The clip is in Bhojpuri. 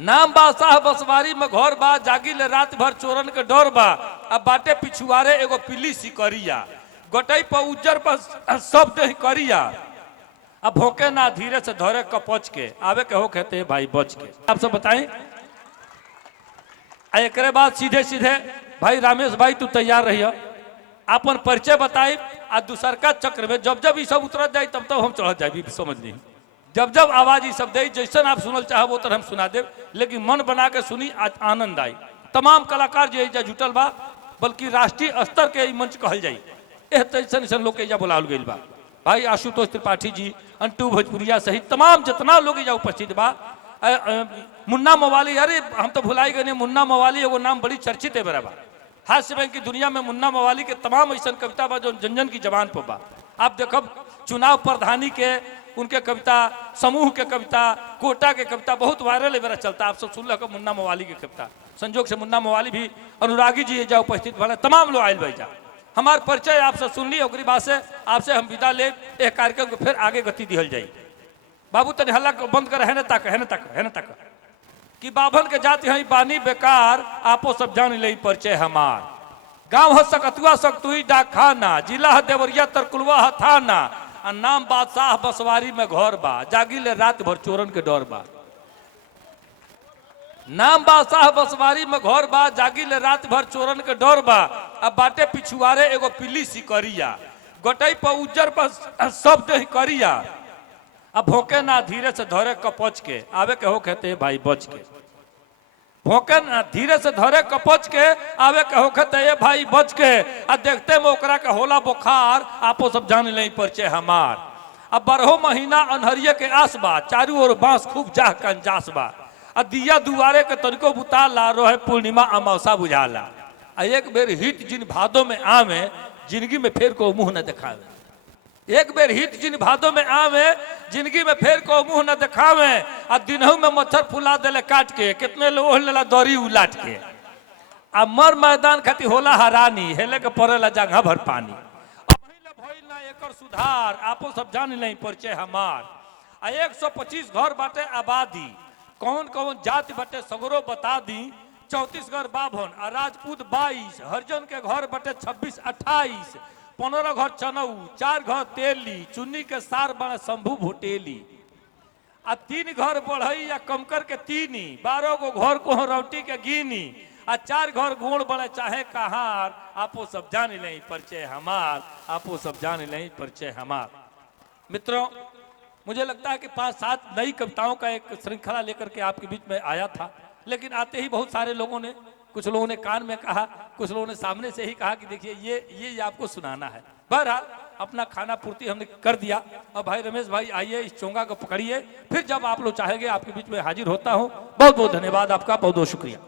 नाम बा साह बसवारी में घर बा, जागी ले रात भर चोरन के डर बा। अब बाटे पिछुआरे एगो पिल्ली सिकरिया, गोटई पर उज्जर पर सब दे करिया। अब भोके ना धीरे से धरे कपच के आवे के हो कहते भाई बच के। आप सब बताएं। एक बाद सीधे सीधे भाई रमेश भाई तू तैयार रहिए, अपन परिचय बताई। आ दूसर का चक्र में जब जब ये सब उतरत जाए तब तब हम चढ़ जाए, समझ ली। जब जब आवाज ये सब दे जैसन आप सुनल चाहे वो तरह हम सुना दे, लेकिन मन बना के सुनी, आज आनंद आई। तमाम कलाकार जो है जुटल बा, बल्कि राष्ट्रीय स्तर के मंच कहल जाई। ऐसन लोग के बुलावल गई बा। भाई आशुतोष त्रिपाठी जी, अंटू भोजपुरिया सहित तमाम जितना लोग उपस्थित बा। मुन्ना मवाली, अरे हम तो भुलाई गए, मुन्ना मवाली एगो नाम बड़ी चर्चित है बराबर। हास्य बैंक की दुनिया में मुन्ना मवाली के तमाम ऐसा कविता बा जो जन जन की जबान पर बा। आप देखो चुनाव प्रधानी के उनके कविता, समूह के कविता, कोटा के कविता बहुत वायरल है, मेरा चलता। आप सब सुन लो मुन्ना मवाली की कविता। संजोग से मुन्ना मवाली भी, अनुरागी जी जा उपस्थित भले, तमाम लोग आयल भाई जा। हमार परिचय आपसे सुन ली, ओकरी बात से आपसे हम विदा ले, एक कार्यक्रम को फिर आगे गति दिहल जाई। बाबू तनि हल्ला बंद कर, है न तक कि बाभन के जाति हई बानी बेकार, आपो सब जान ले परिचय हमार। गांव ह सकतुआ सकतुई डाक खाना, जिला ह देवरिया तरकुलवा ह थाना। नाम बादशाह बसवारी में घर बा, जागी ले रात भर चोरन के डर बा। नाम बादशाह बसवारी में घर बा, जागी ले रात भर चोरन के डर बा। अब बाटे पिछुआरे एगो पिल्ली सिकरिया, गोटई पर उज्जर पर सब दे करिया। अब भोके ना धीरे से धरे कपच के आवे के हो कहते भाई बच के। भोके ना धीरे से धरे कपच के आवे के हो कहते भाई बच के। आ देखते में ओकरा के होला बुखार, आपो सब जान ले परिचय हमार। अब 12 महीना अनहरिये के आस बा, चारू ओर बांस खूब जाह कंजास बा। आ दिया दुआरे के तनिको बुताला, रोहे पूर्णिमा अमावसा बुझाला। आ एक बेर हिट जिन भादों में आवे, जिंदगी में फिर को मुंह न दिखावे। एक बेर हिट जिन भादों में आवे, जिंदगी में फिर को मुंह न दिखावे। आ दिनहू में मच्छर फुला देले काट के, कितने लोग लेला दौरी उलाट के। आ मर मैदान खाती होला हरानी, हेले के पड़ेला जगह भर पानी। भइल ना एकर सुधार, आपो सब जान ले परिचय हमार। आ 125 घर बाटे आबादी, कौन कौन जाति बाटे सगरो बता दी। 34 घर बाभन आ राजपूत 22, हरिजन के घर बाटे 26-28। 15 घर चनऊ, 4 घर तेली, चुन्नी के सार बड़ा शंभू भोटेली। आ 3 घर बढ़ई या कमकर के तीनी, 12 गो घर को रौटी के गिनी। आ 4 घर गोड़ बड़े चाहे कहार, आपो सब जान ले परिचय हमार। आपो सब जान ले परिचय हमार। मित्रों, मुझे लगता है कि 5-7 नई कविताओं का एक श्रृंखला लेकर के आपके बीच में आया था, लेकिन आते ही बहुत सारे लोगों ने, कुछ लोगों ने कान में कहा, कुछ लोगों ने सामने से ही कहा कि देखिए ये आपको सुनाना है। बहरहाल अपना खाना पूर्ति हमने कर दिया। अब भाई रमेश भाई आइए, इस चोंगा को पकड़िए, फिर जब आप लोग चाहेंगे आपके बीच में हाजिर होता हूँ। बहुत बहुत धन्यवाद आपका, बहुत बहुत शुक्रिया।